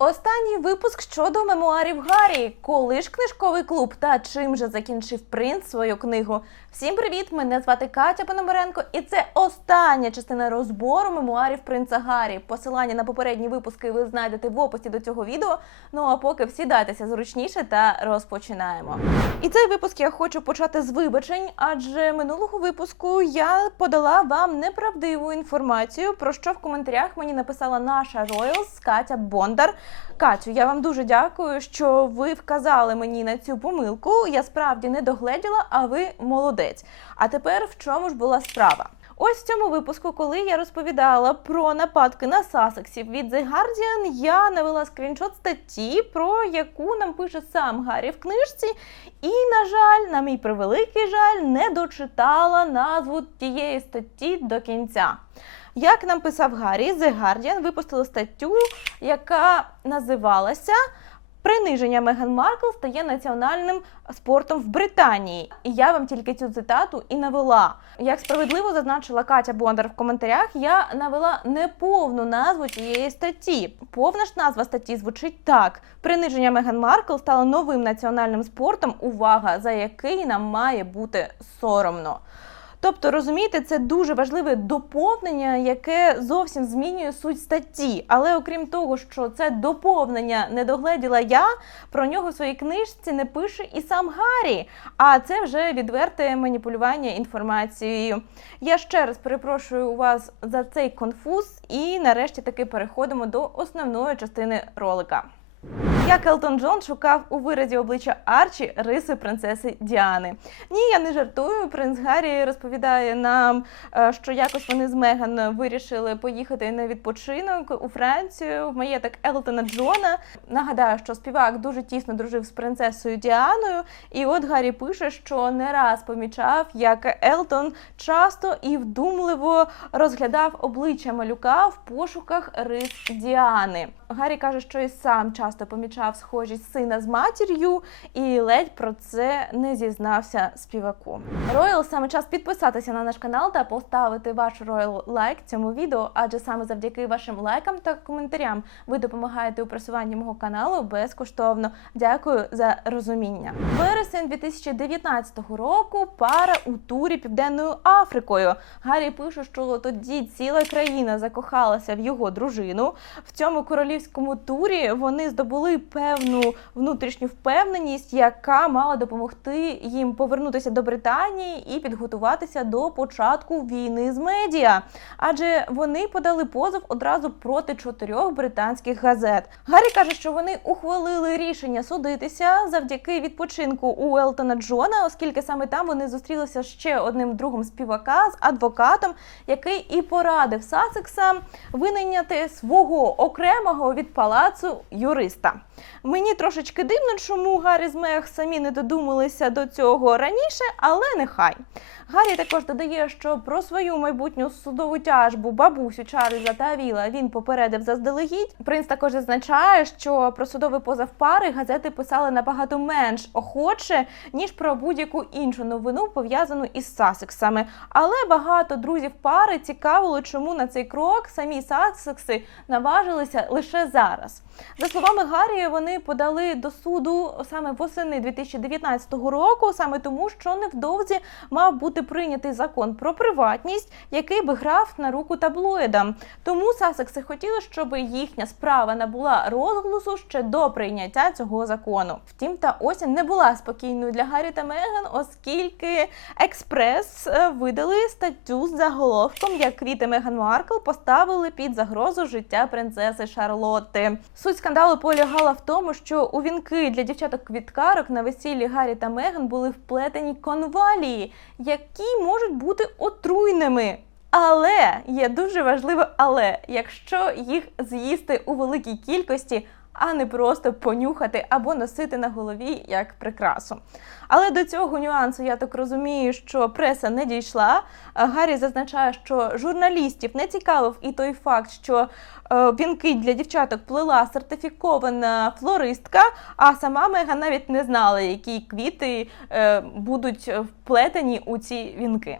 Останній випуск щодо мемуарів Гаррі. Коли ж книжковий клуб та чим же закінчив принц свою книгу? Всім привіт! Мене звати Катя Пономаренко, і це остання частина розбору мемуарів принца Гаррі. Посилання на попередні випуски ви знайдете в описі до цього відео. Ну а поки всідайтеся зручніше та розпочинаємо. І цей випуск я хочу почати з вибачень, адже минулого випуску я подала вам неправдиву інформацію, про що в коментарях мені написала наша Роялс Катя Бондар. Катю, я вам дуже дякую, що ви вказали мені на цю помилку. Я справді не догледіла, а ви молодець. А тепер в чому ж була справа? Ось в цьому випуску, коли я розповідала про нападки на Сасексів від The Guardian, я навела скріншот статті, про яку нам пише сам Гаррі в книжці, і, на жаль, на мій превеликий жаль, не дочитала назву тієї статті до кінця. Як нам писав Гаррі, The Guardian випустили статтю, яка називалася Приниження Меган Маркл стає національним спортом в Британії. І я вам тільки цю цитату і навела. Як справедливо зазначила Катя Бондар в коментарях, я навела неповну назву цієї статті. Повна ж назва статті звучить так: приниження Меган Маркл стало новим національним спортом, увага, за який нам має бути соромно. Тобто, розумієте, це дуже важливе доповнення, яке зовсім змінює суть статті. Але окрім того, що це доповнення не догледіла я, про нього в своїй книжці не пише і сам Гаррі. А це вже відверте маніпулювання інформацією. Я ще раз перепрошую у вас за цей конфуз, і нарешті таки переходимо до основної частини ролика. Як Елтон Джон шукав у виразі обличчя Арчі риси принцеси Діани. Ні, я не жартую. Принц Гаррі розповідає нам, е, що якось вони з Меган вирішили поїхати на відпочинок у Францію в маєток Елтона Джона. Нагадаю, що співак дуже тісно дружив з принцесою Діаною. І от Гаррі пише, що не раз помічав, як Елтон часто і вдумливо розглядав обличчя малюка в пошуках рис Діани. Гаррі каже, що і сам часто помічав схожість сина з матір'ю, і ледь про це не зізнався співаку. Роял саме час підписатися на наш канал та поставити ваш роял лайк цьому відео, адже саме завдяки вашим лайкам та коментарям ви допомагаєте у просуванні мого каналу безкоштовно. Дякую за розуміння. Вересень 2019 року пара у турі Південною Африкою. Гаррі пише, що тоді ціла країна закохалася в його дружину. В цьому королівському турі вони здобули певну внутрішню впевненість, яка мала допомогти їм повернутися до Британії і підготуватися до початку війни з медіа. Адже вони подали позов одразу проти чотирьох британських газет. Гаррі каже, що вони ухвалили рішення судитися завдяки відпочинку у Елтона Джона, оскільки саме там вони зустрілися ще одним другом співака з адвокатом, який і порадив Сасекса винайняти свого окремого від палацу юриста. está. Мені трошечки дивно, чому Гаррі з Мег самі не додумалися до цього раніше, але нехай. Гаррі також додає, що про свою майбутню судову тяжбу бабусю Чарльза та Віла він попередив заздалегідь. Принц також зазначає, що про судовий позов пари газети писали набагато менш охоче, ніж про будь-яку іншу новину пов'язану із Сасексами. Але багато друзів пари цікавило, чому на цей крок самі Сасекси наважилися лише зараз. За словами Гаррі, вони подали до суду саме восени 2019 року, саме тому, що невдовзі мав бути прийнятий закон про приватність, який би грав на руку таблоїдам. Тому Сасекси хотіли, щоб їхня справа набула розголосу ще до прийняття цього закону. Втім, та осінь не була спокійною для Гаррі та Меган, оскільки експрес видали статтю з заголовком, як квіти Меган Маркл поставили під загрозу життя принцеси Шарлотти. Суть скандалу полягала в тому, що у вінки для дівчаток-квіткарок на весіллі Гаррі та Меган були вплетені конвалії, які можуть бути отруйними. Але є дуже важливе але якщо їх з'їсти у великій кількості, а не просто понюхати або носити на голові як прикрасу. Але до цього нюансу я так розумію, що преса не дійшла. Гаррі зазначає, що журналістів не цікавив і той факт, що вінки для дівчаток плела сертифікована флористка, а сама Меган навіть не знала, які квіти е, будуть вплетені у ці вінки.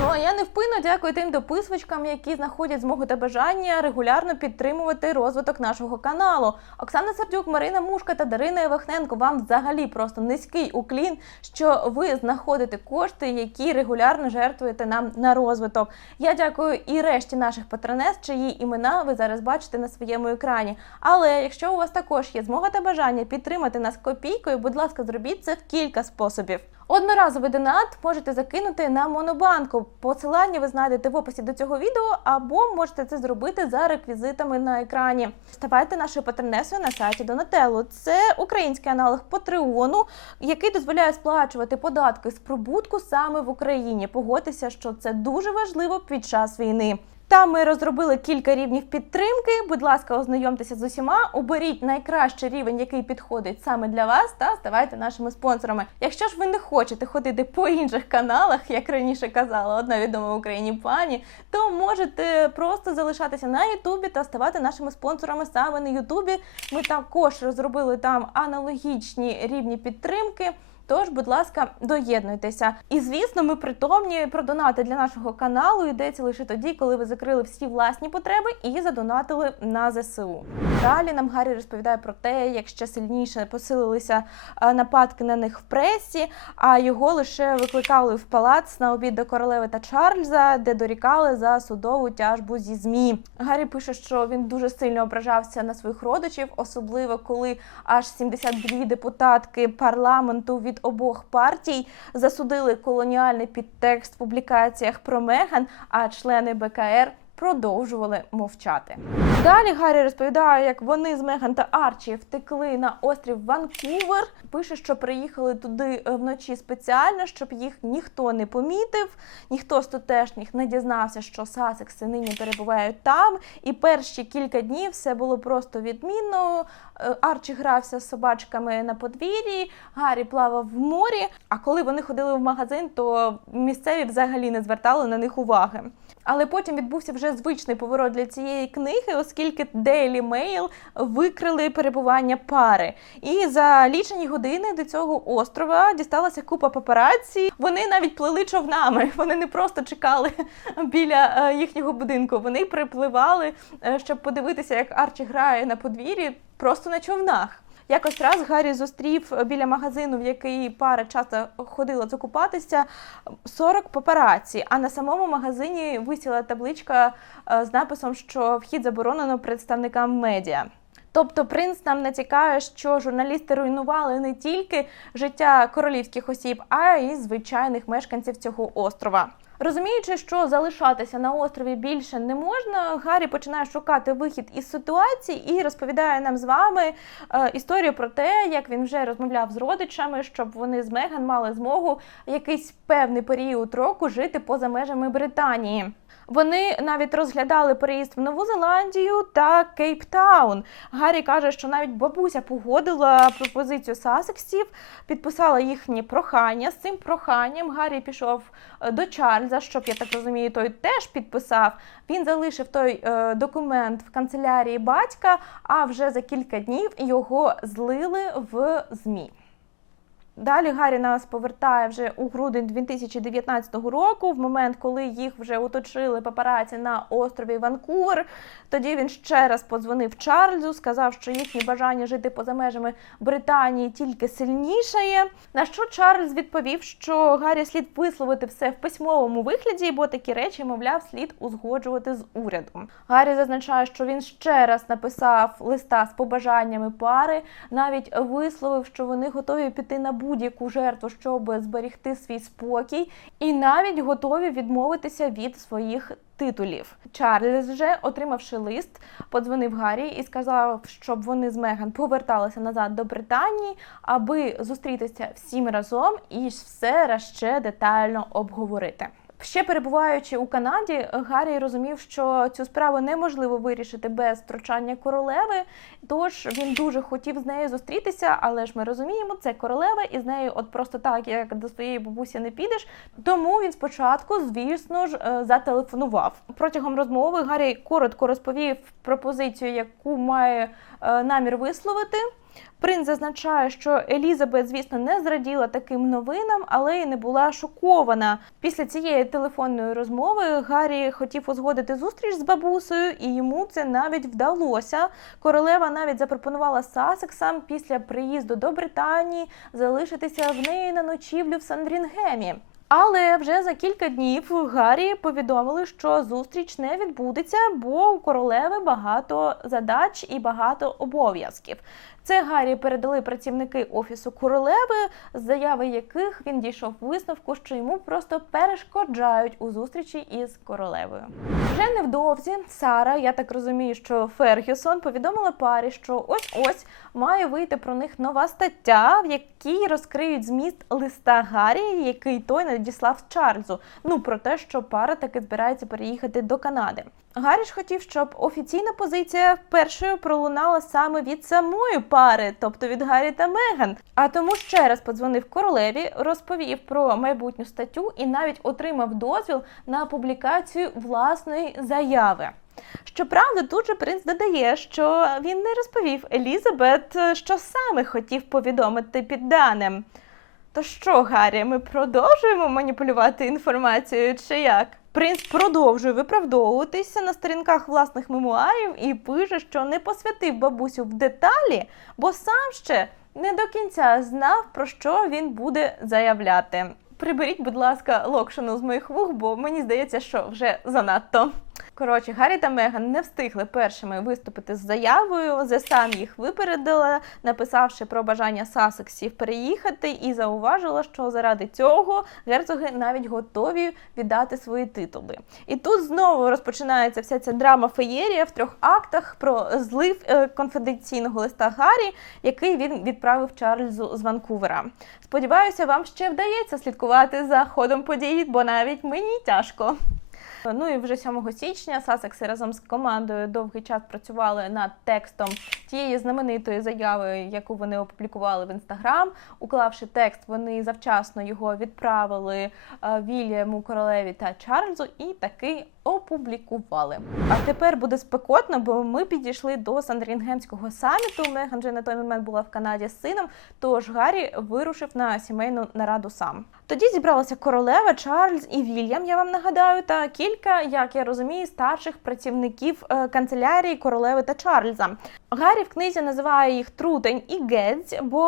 Ну а я невпинно дякую тим дописувачкам, які знаходять змогу та бажання регулярно підтримувати розвиток нашого каналу. Оксана Сердюк, Марина Мушка та Дарина Євахненко. Вам взагалі просто низький уклін, що ви знаходите кошти, які регулярно жертвуєте нам на розвиток. Я дякую і решті наших патронес, чиї імена ви зараз бачите на своєму екрані. Але якщо у вас також є змога та бажання підтримати нас копійкою, будь ласка, зробіть це в кілька способів. Одноразовий донат можете закинути на Монобанку. Посилання ви знайдете в описі до цього відео, або можете це зробити за реквізитами на екрані. Ставайте нашою патронесою на сайті Донателло. Це український аналог Патреону, який дозволяє сплачувати податки з прибутку саме в Україні. Погодьтеся, що це дуже важливо під час війни. Там ми розробили кілька рівнів підтримки. Будь ласка, ознайомтеся з усіма, оберіть найкращий рівень, який підходить саме для вас, та ставайте нашими спонсорами. Якщо ж ви не хочете ходити по інших каналах, як раніше казала одна відома в Україні пані, то можете просто залишатися на Ютубі та ставати нашими спонсорами саме на Ютубі. Ми також розробили там аналогічні рівні підтримки. Тож, будь ласка, доєднуйтеся. І звісно, ми притомні про донати для нашого каналу йдеться лише тоді, коли ви закрили всі власні потреби і задонатили на ЗСУ. Далі нам Гаррі розповідає про те, як ще сильніше посилилися е, нападки на них в пресі, а його лише викликали в палац на обід до королеви та Чарльза, де дорікали за судову тяжбу зі змі. Гаррі пише, що він дуже сильно ображався на своїх родичів, особливо коли аж 72 депутатки парламенту від обох партій. Засудили колоніальний підтекст в публікаціях про Меган, а члени БКР продовжували мовчати. Далі Гаррі розповідає, як вони з Меган та Арчі втекли на острів Ванкувер. Пише, що приїхали туди е, вночі спеціально, щоб їх ніхто не помітив, ніхто з тутешніх не дізнався, що Сасекси нині перебувають там. І перші кілька днів все було просто відмінно. Е, Арчі грався з собачками на подвір'ї, Гаррі плавав в морі. А коли вони ходили в магазин, то місцеві взагалі не звертали на них уваги. Але потім відбувся вже звичний поворот для цієї книги, оскільки Daily Mail викрили перебування пари. І за лічені години до цього острова дісталася купа папараці. Вони навіть плили човнами. Вони не просто чекали біля е, їхнього будинку. Вони припливали, е, щоб подивитися, як Арчі грає на подвір'ї, просто на човнах. Якось раз Гаррі зустрів біля магазину, в який пара часто ходила закупатися, 40 папараці. А на самому магазині висіла табличка е, з написом, що вхід заборонено представникам медіа. Тобто принц нам натякає, що журналісти руйнували не тільки життя королівських осіб, а й звичайних мешканців цього острова. Розуміючи, що залишатися на острові більше не можна, Гаррі починає шукати вихід із ситуації і розповідає нам з вами е, історію про те, як він вже розмовляв з родичами, щоб вони з Меган мали змогу якийсь певний період року жити поза межами Британії. Вони навіть розглядали переїзд в Нову Зеландію та Кейптаун. Гаррі каже, що навіть бабуся погодила пропозицію Сасексів, підписала їхнє прохання. З цим проханням Гаррі пішов е, до Чарльза, щоб я так розумію, той теж підписав. Він залишив той е, документ в канцелярії батька, а вже за кілька днів його злили в ЗМІ. Далі Гаррі нас повертає вже у грудень 2019 року, в момент, коли їх вже оточили папараці на острові Ванкувер. Тоді він ще раз подзвонив Чарльзу, сказав, що їхнє бажання жити поза межами Британії тільки сильнішає. На що Чарльз відповів, що Гаррі слід висловити все в письмовому вигляді, бо такі речі, мовляв, слід узгоджувати з урядом. Гаррі зазначає, що він ще раз написав листа з побажаннями пари, навіть висловив, що вони готові піти на будь-яку жертву, щоб зберегти свій спокій, і навіть готові відмовитися від своїх титулів. Чарльз же, отримавши лист, подзвонив Гаррі і сказав, щоб вони з Меган поверталися назад до Британії, аби зустрітися всім разом і все ще детально обговорити. Ще перебуваючи у Канаді, Гаррі розумів, що цю справу неможливо вирішити без втручання королеви. Тож він дуже хотів з нею зустрітися, але ж ми розуміємо, це королева, і з нею, от просто так, як до своєї бабусі не підеш. Тому він спочатку, звісно ж, е, зателефонував. Протягом розмови Гаррі коротко розповів пропозицію, яку має е, намір висловити. Принц зазначає, що Елізабет, звісно, не зраділа таким новинам, але й не була шокована. Після цієї телефонної розмови Гаррі хотів узгодити зустріч з бабусею, і йому це навіть вдалося. Королева навіть запропонувала Сасексам після приїзду до Британії залишитися в неї на ночівлю в Сандрінгемі. Але вже за кілька днів Гаррі повідомили, що зустріч не відбудеться, бо у королеви багато задач і багато обов'язків. Це Гаррі передали працівники офісу королеви, з заяви яких він дійшов висновку, що йому просто перешкоджають у зустрічі із королевою. Вже невдовзі Сара, я так розумію, що Фергюсон повідомила парі, що ось ось має вийти про них нова стаття, в якій розкриють зміст листа Гаррі, який той надіслав Чарльзу. Ну про те, що пара таки збирається переїхати до Канади. Гаррі ж хотів, щоб офіційна позиція першою пролунала саме від самої пари, тобто від Гаррі та Меган. А тому ще раз подзвонив королеві, розповів про майбутню статтю і навіть отримав дозвіл на публікацію власної заяви. Щоправда, тут же принц додає, що він не розповів Елізабет, що саме хотів повідомити підданим. То що, Гаррі, ми продовжуємо маніпулювати інформацією чи як? Принц продовжує виправдовуватися на сторінках власних мемуарів і пише, що не посвятив бабусю в деталі, бо сам ще не до кінця знав, про що він буде заявляти. Приберіть, будь ласка, локшину з моїх вух, бо мені здається, що вже занадто. Коротше, Гаррі та Меган не встигли першими виступити з заявою. The Sun їх випередила, написавши про бажання Сасексів переїхати, і зауважила, що заради цього герцоги навіть готові віддати свої титули. І тут знову розпочинається вся ця драма феєрія в трьох актах про злив е, конфіденційного листа Гаррі, який він відправив Чарльзу з Ванкувера. Сподіваюся, вам ще вдається слідкувати за ходом подій, бо навіть мені тяжко. Ну і вже 7 січня Сасекси разом з командою довгий час працювали над текстом тієї знаменитої заяви, яку вони опублікували в інстаграм. Уклавши текст, вони завчасно його відправили е, Вільяму, королеві та Чарльзу і таки опублікували. А тепер буде спекотно, бо ми підійшли до Сандрінгемського саміту. Меган вже на той момент була в Канаді з сином. Тож Гаррі вирушив на сімейну нараду сам. Тоді зібралася королева, Чарльз і Вільям. Я вам нагадаю, та кілька, як я розумію, старших працівників е, канцелярії королеви та Чарльза. Гаррі в книзі називає їх Трутень і Гетць, бо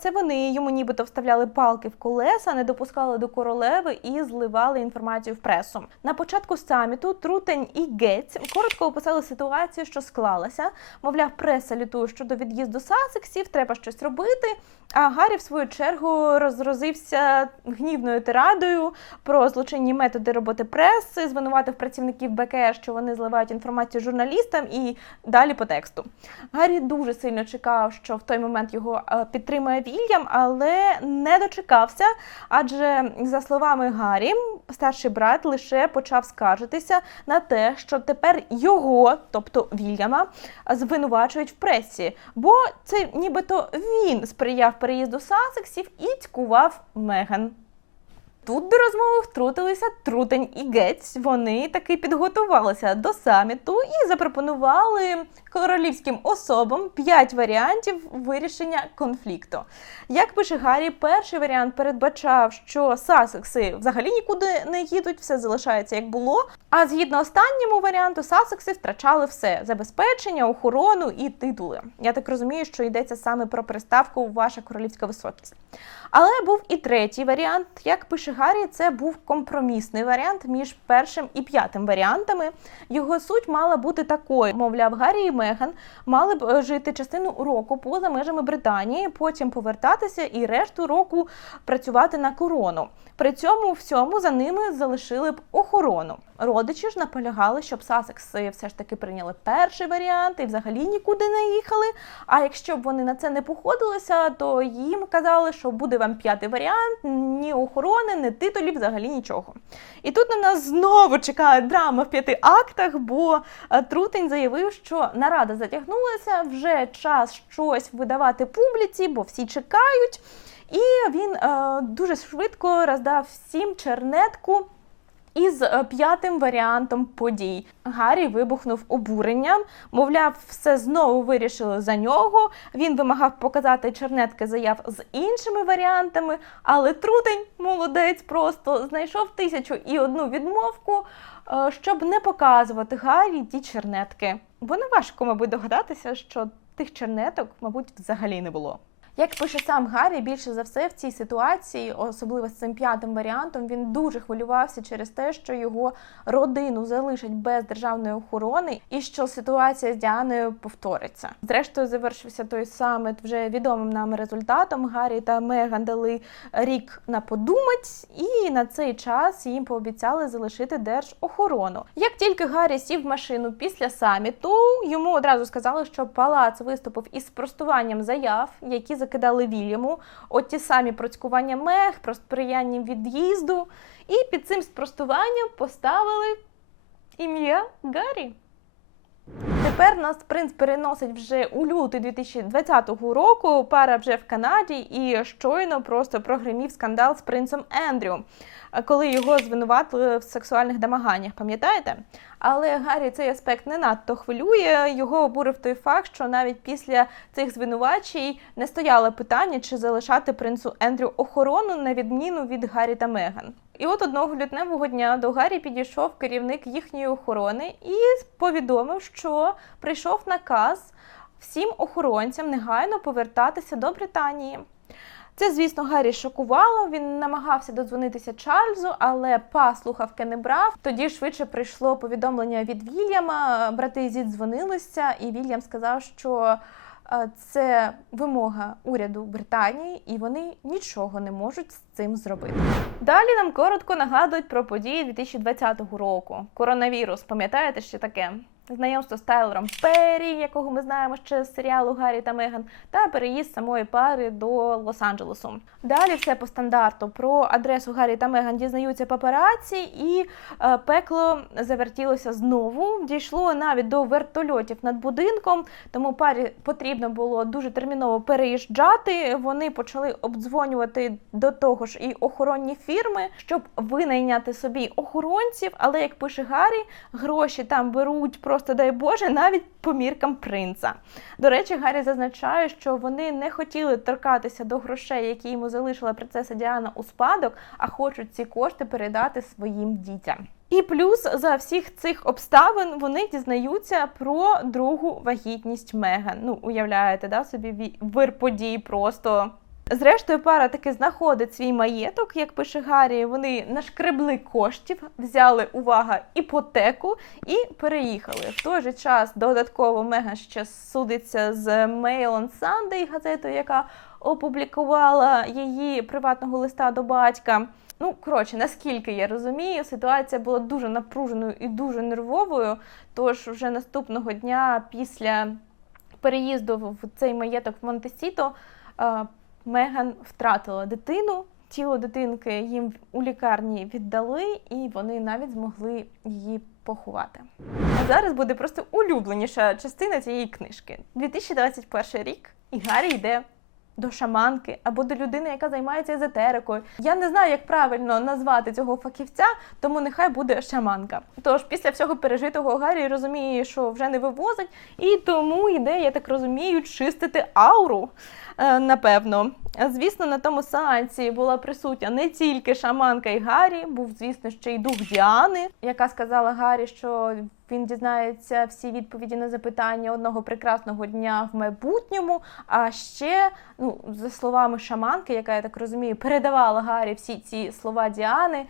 це вони йому нібито вставляли палки в колеса, не допускали до королеви і зливали інформацію в пресу. На початку саміту Трутень і Гетць коротко описали ситуацію, що склалася. Мовляв, преса лютує щодо від'їзду Сасексів, треба щось робити. А Гаррі, в свою чергу, розразився гнівною тирадою про злочинні методи роботи преси, звинуватив працівників БКР, що вони зливають інформацію журналістам, і далі по тексту. Гаррі дуже сильно чекав, що в той момент його е, підтримає Вільям, але не дочекався. Адже, за словами Гаррі, старший брат лише почав скаржитися на те, що тепер його, тобто Вільяма, звинувачують в пресі, бо це нібито він сприяв переїзду Сасексів і цькував Меган. Тут до розмови втрутилися Трутень і Гетць. Вони таки підготувалися до саміту і запропонували королівським особам п'ять варіантів вирішення конфлікту. Як пише Гаррі, перший варіант передбачав, що Сасекси взагалі нікуди не їдуть, все залишається як було. А згідно останньому варіанту, Сасекси втрачали все забезпечення, охорону і титули. Я так розумію, що йдеться саме про приставку Ваша королівська високість. Але був і третій варіант. Як пише Гаррі, це був компромісний варіант між першим і п'ятим варіантами. Його суть мала бути такою: мовляв, Гаррі і Меган мали б е, жити частину року поза межами Британії, потім повертатися і решту року працювати на корону. При цьому всьому за ними залишили б охорону. Родичі ж наполягали, щоб Сасекси все ж таки прийняли перший варіант і взагалі нікуди не їхали. А якщо б вони на це не походилися, то їм казали, що буде вам п'ятий варіант, ні охорони, ні титулів, взагалі нічого. І тут на нас знову чекає драма в п'яти актах, бо е, Трутень заявив, що нарада затягнулася, вже час щось видавати публіці, бо всі чекають. І він е, дуже швидко роздав всім чернетку із е, п'ятим варіантом подій. Гаррі вибухнув обуренням, мовляв, все знову вирішили за нього. Він вимагав показати чернетки заяв з іншими варіантами, але трудень, молодець, просто знайшов тисячу і одну відмовку, е, щоб не показувати Гаррі ті чернетки. Бо не важко, мабуть, догадатися, що тих чернеток, мабуть, взагалі не було. Як пише сам Гаррі, більше за все в цій ситуації, особливо з цим п'ятим варіантом, він дуже хвилювався через те, що його родину залишать без державної охорони, і що ситуація з Діаною повториться. Зрештою, завершився той самий вже відомим нам результатом. Гаррі та Меган дали рік на подумать, і на цей час їм пообіцяли залишити держохорону. Як тільки Гаррі сів в машину після саміту, йому одразу сказали, що палац виступив із спростуванням заяв, які закидали Вільяму. От ті самі процькування мех, про сприяння від'їзду. І під цим спростуванням поставили ім'я Гаррі. Тепер нас принц переносить вже у лютий 2020 року. Пара вже в Канаді, і щойно просто прогримів скандал з принцем Ендрю, коли його звинуватили в сексуальних домаганнях. Пам'ятаєте? Але Гаррі цей аспект не надто хвилює. Його обурив той факт, що навіть після цих звинувачень не стояло питання, чи залишати принцу Ендрю охорону на відміну від Гаррі та Меган. І от одного лютневого дня до Гаррі підійшов керівник їхньої охорони і повідомив, що прийшов наказ всім охоронцям негайно повертатися до Британії. Це, звісно, Гаррі шокувало. Він намагався додзвонитися Чарльзу, але па слухавки не брав. Тоді швидше прийшло повідомлення від Вільяма. Брати зідзвонилися, і Вільям сказав, що е, це вимога уряду Британії, і вони нічого не можуть з цим зробити. Далі нам коротко нагадують про події 2020 року. Коронавірус, пам'ятаєте, що таке? Знайомство з Тайлером Перрі, якого ми знаємо ще з серіалу Гаррі та Меган, та переїзд самої пари до Лос-Анджелесу. Далі все по стандарту. Про адресу Гаррі та Меган дізнаються папараці, і е, пекло завертілося знову. Дійшло навіть до вертольотів над будинком, тому парі потрібно було дуже терміново переїжджати. Вони почали обдзвонювати до того ж і охоронні фірми, щоб винайняти собі охоронців. Але як пише Гаррі, гроші там беруть просто дай Боже, навіть по міркам принца. До речі, Гаррі зазначає, що вони не хотіли торкатися до грошей, які йому залишила принцеса Діана у спадок, а хочуть ці кошти передати своїм дітям. І плюс за всіх цих обставин вони дізнаються про другу вагітність Меган. Ну, уявляєте, да, собі вир подій просто. Зрештою, пара таки знаходить свій маєток, як пише Гаррі. Вони нашкребли коштів, взяли увага іпотеку і переїхали. В той же час додатково Меган ще судиться з Mail on Sunday, газетою, яка опублікувала її приватного листа до батька. Ну, коротше, наскільки я розумію, ситуація була дуже напруженою і дуже нервовою. Тож вже наступного дня після переїзду в цей маєток в Монтесіто е, Меган втратила дитину. Тіло дитинки їм у лікарні віддали, і вони навіть змогли її поховати. А зараз буде просто улюбленіша частина цієї книжки. 2021 рік, і Гаррі йде до шаманки або до людини, яка займається езотерикою. Я не знаю, як правильно назвати цього фахівця, тому нехай буде шаманка. Тож після всього пережитого Гаррі розуміє, що вже не вивозить, і тому йде, я так розумію, чистити ауру. Е, Напевно, звісно, на тому сеансі була присутня не тільки шаманка і Гаррі, був, звісно, ще й дух Діани, яка сказала Гаррі, що він дізнається всі відповіді на запитання одного прекрасного дня в майбутньому. А ще, ну, за словами шаманки, яка я так розумію, передавала Гаррі всі ці слова Діани.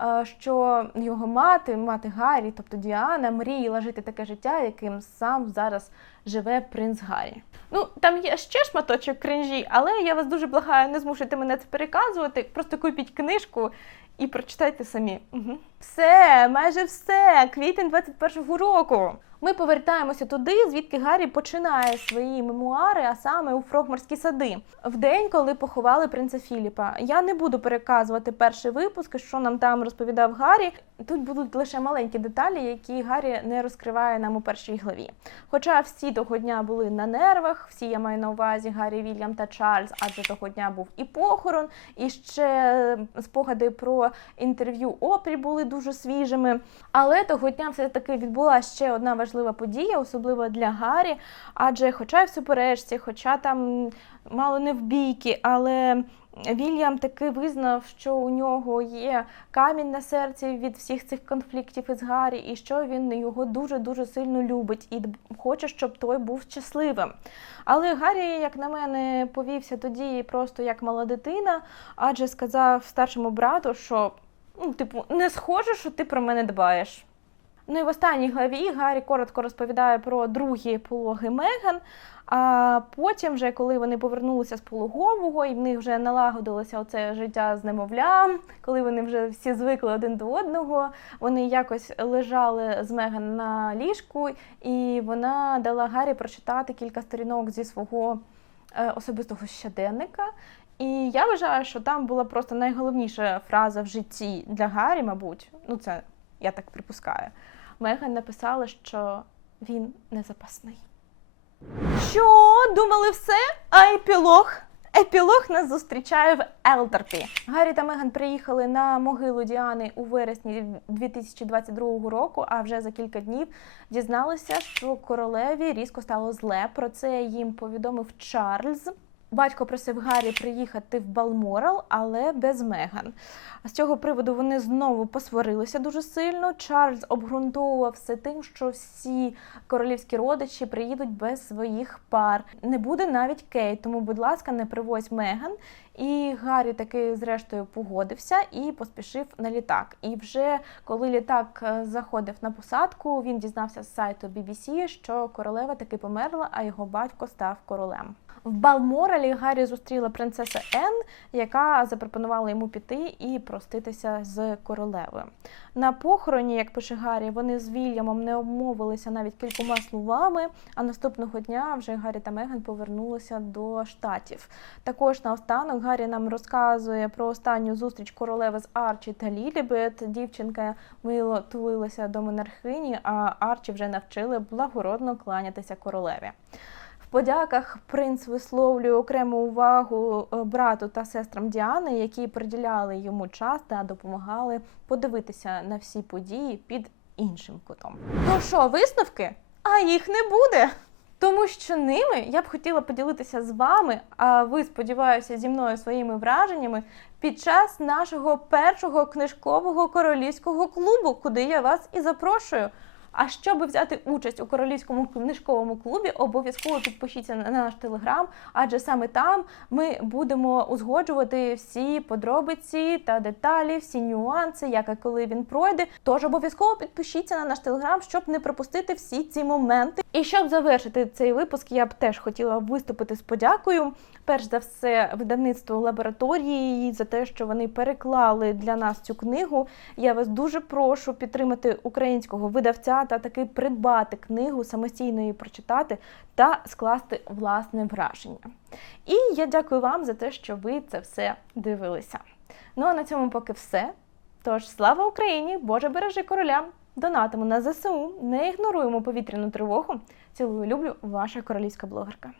Е, Що його мати, мати Гаррі, тобто Діана, мріяла жити таке життя, яким сам зараз живе принц Гаррі. Ну там є ще шматочок кринжі, але я вас дуже благаю, не змушуйте мене це переказувати. Просто купіть книжку і прочитайте самі. Угу. Все, майже все. Квітень 21-го року. Ми повертаємося туди, звідки Гаррі починає свої мемуари, а саме у Фрогморські сади, в день, коли поховали принца Філіпа. Я не буду переказувати перший випуск, що нам там розповідав Гаррі. Тут будуть лише маленькі деталі, які Гаррі не розкриває нам у першій главі. Хоча всі того дня були на нервах, всі я маю на увазі Гаррі, Вільям та Чарльз, адже того дня був і похорон, і ще спогади про інтерв'ю Опрі були дуже свіжими. Але того дня все таки відбулася ще одна важлива подія, особливо для Гаррі. Адже, хоча й в суперечці, хоча там мало не в бійки, але Вільям таки визнав, що у нього є камінь на серці від всіх цих конфліктів із Гаррі, і що він його дуже дуже сильно любить і хоче, щоб той був щасливим. Але Гаррі, як на мене, повівся тоді просто як мала дитина, адже сказав старшому брату, що ну, типу, не схоже, що ти про мене дбаєш. Ну і в останній главі Гаррі коротко розповідає про другі пологи Меган. А потім, вже коли вони повернулися з пологового, і в них вже налагодилося оце життя з немовлям, коли вони вже всі звикли один до одного, вони якось лежали з Меган на ліжку, і вона дала Гаррі прочитати кілька сторінок зі свого е, особистого щоденника. І я вважаю, що там була просто найголовніша фраза в житті для Гаррі, мабуть. Ну, це я так припускаю. Меган написала, що він не запасний. Що думали все? А епілог? Епілог нас зустрічає в Елтерпі. Гаррі та Меган приїхали на могилу Діани у вересні 2022 року. А вже за кілька днів дізналися, що королеві різко стало зле. Про це їм повідомив Чарльз. Батько просив Гаррі приїхати в Балморал, але без Меган. З цього приводу вони знову посварилися дуже сильно. Чарльз обґрунтовував все тим, що всі королівські родичі приїдуть без своїх пар. Не буде навіть Кейт, тому, будь ласка, не привозь Меган. І Гаррі таки зрештою погодився і поспішив на літак. І вже коли літак е, заходив на посадку, він дізнався з сайту BBC, що королева таки померла, а його батько став королем. В Балморалі Гаррі зустріла принцеса Енн, яка запропонувала йому піти і проститися з королевою. На похороні, як пише Гаррі, вони з Вільямом не обмовилися навіть кількома словами. А наступного дня вже Гаррі та Меган повернулися до штатів. Також наостанок Гаррі нам розказує про останню зустріч королеви з Арчі та Лілібет. Дівчинка мило тулилася до монархині, а Арчі вже навчили благородно кланятися королеві. Подяках принц висловлює окрему увагу е, брату та сестрам Діани, які приділяли йому час та допомагали подивитися на всі події під іншим кутом. Ну що, висновки? А їх не буде. Тому що ними я б хотіла поділитися з вами, а ви сподіваюся зі мною своїми враженнями під час нашого першого книжкового королівського клубу, куди я вас і запрошую. А щоб взяти участь у королівському книжковому клубі, обов'язково підпишіться на наш телеграм, адже саме там ми будемо узгоджувати всі подробиці та деталі, всі нюанси, як і коли він пройде. Тож обов'язково підпишіться на наш телеграм, щоб не пропустити всі ці моменти. І щоб завершити цей випуск, я б теж хотіла виступити з подякою. Перш за все, видавництво лабораторії за те, що вони переклали для нас цю книгу. Я вас дуже прошу підтримати українського видавця та таки придбати книгу, самостійно її прочитати та скласти власне враження. І я дякую вам за те, що ви це все дивилися. Ну а на цьому поки все. Тож слава Україні! Боже бережи короля! Донатимо на ЗСУ, не ігноруємо повітряну тривогу. Цілую, люблю, ваша королівська блогерка.